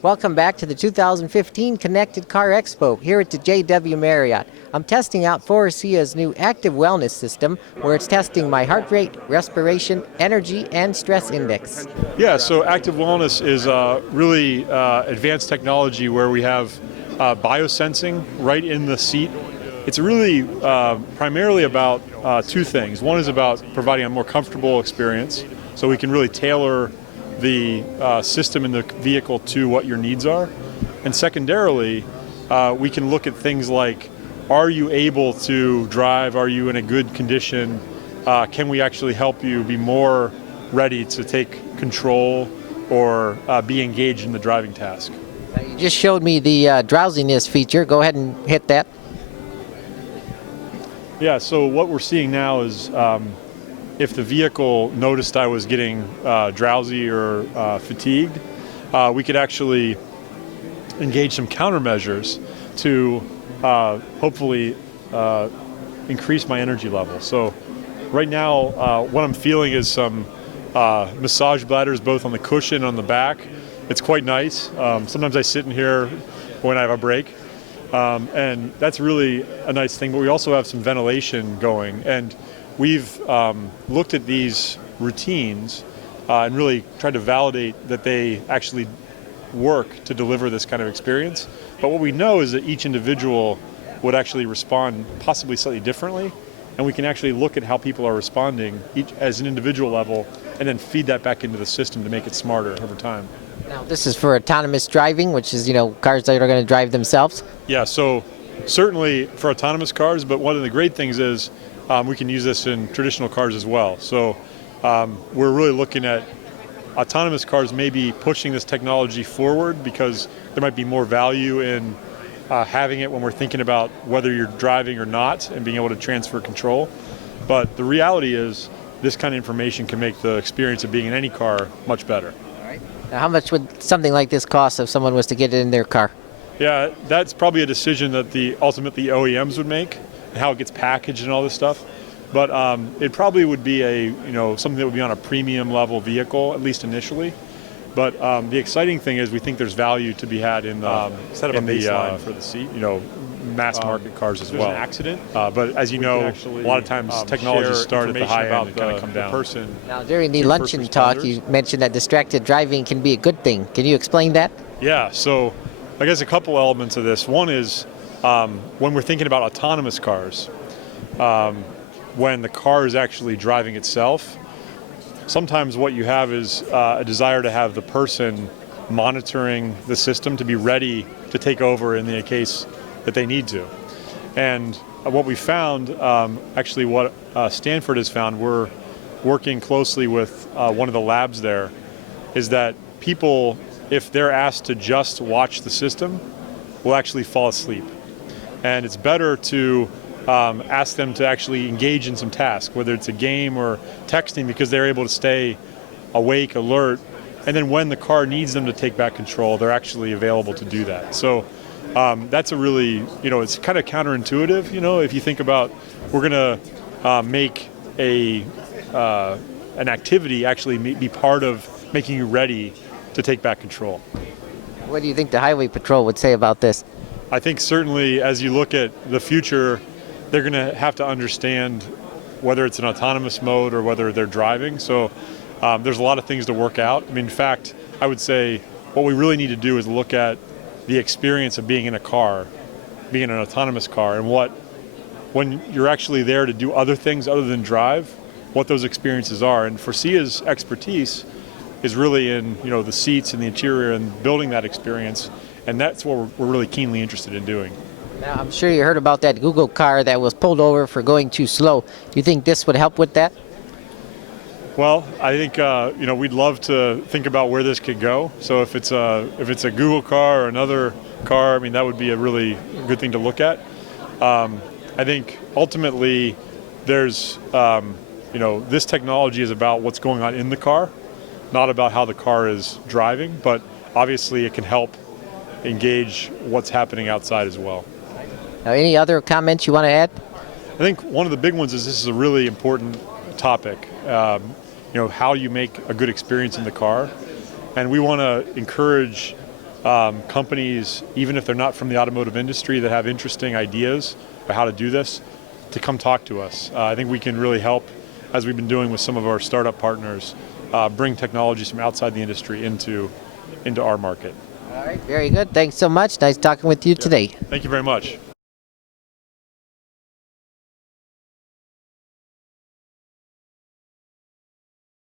Welcome back to the 2015 Connected Car Expo here at the JW Marriott. I'm testing out Faurecia's new active wellness system where it's testing my heart rate, respiration, energy, and stress index. Yeah, so active wellness is really advanced technology where we have biosensing right in the seat. It's really primarily about two things. One is about providing a more comfortable experience, so we can really tailor the system in the vehicle to what your needs are. And secondarily, we can look at things like, are you able to drive? Are you in a good condition? Can we actually help you be more ready to take control or be engaged in the driving task? You just showed me the drowsiness feature. Go ahead and hit that. Yeah, so what we're seeing now is if the vehicle noticed I was getting drowsy or fatigued, we could actually engage some countermeasures to hopefully increase my energy level. So right now, what I'm feeling is some massage bladders both on the cushion and on the back. It's quite nice. Sometimes I sit in here when I have a break. And that's really a nice thing, but we also have some ventilation going. And we've looked at these routines and really tried to validate that they actually work to deliver this kind of experience. But what we know is that each individual would actually respond possibly slightly differently, and we can actually look at how people are responding each as an individual level and then feed that back into the system to make it smarter over time. Now, this is for autonomous driving, which is, cars that are going to drive themselves. Yeah, so certainly for autonomous cars, but one of the great things is we can use this in traditional cars as well. So we're really looking at autonomous cars maybe pushing this technology forward because there might be more value in having it when we're thinking about whether you're driving or not and being able to transfer control. But the reality is this kind of information can make the experience of being in any car much better. Now, how much would something like this cost if someone was to get it in their car? Yeah, that's probably a decision that ultimately OEMs would make and how it gets packaged and all this stuff. But it probably would be something that would be on a premium level vehicle, at least initially. But the exciting thing is we think there's value to be had in the set up a baseline for the seat, mass market cars as well. There's an accident, but as you know, a lot of times technologies start at the high end and kind of come down. Now, during the luncheon talk, you mentioned that distracted driving can be a good thing. Can you explain that? Yeah, so I guess a couple elements of this. One is when we're thinking about autonomous cars, when the car is actually driving itself, sometimes what you have is a desire to have the person monitoring the system to be ready to take over in the case that they need to. And what we found, actually what Stanford has found, we're working closely with one of the labs there, is that people, if they're asked to just watch the system, will actually fall asleep. And it's better to ask them to actually engage in some task, whether it's a game or texting, because they're able to stay awake, alert, and then when the car needs them to take back control, they're actually available to do that. So that's a really, it's kind of counterintuitive, if you think about we're going to make an activity actually be part of making you ready to take back control. What do you think the Highway Patrol would say about this? I think certainly as you look at the future, they're going to have to understand whether it's an autonomous mode or whether they're driving. So there's a lot of things to work out. I mean, in fact, I would say what we really need to do is look at the experience of being in a car, being in an autonomous car, and when you're actually there to do other things other than drive, what those experiences are. And Faurecia's expertise is really in the seats and the interior and building that experience, and that's what we're really keenly interested in doing. Now, I'm sure you heard about that Google car that was pulled over for going too slow. Do you think this would help with that? Well, I think we'd love to think about where this could go. So if it's a Google car or another car, I mean, that would be a really good thing to look at. I think ultimately there's this technology is about what's going on in the car, not about how the car is driving, but obviously it can help engage what's happening outside as well. Now, any other comments you want to add? I think one of the big ones is this is a really important topic. How you make a good experience in the car, and we want to encourage companies, even if they're not from the automotive industry, that have interesting ideas about how to do this, to come talk to us. I think we can really help, as we've been doing with some of our startup partners, bring technologies from outside the industry into our market. All right, very good. Thanks so much. Nice talking with you today. Thank you very much.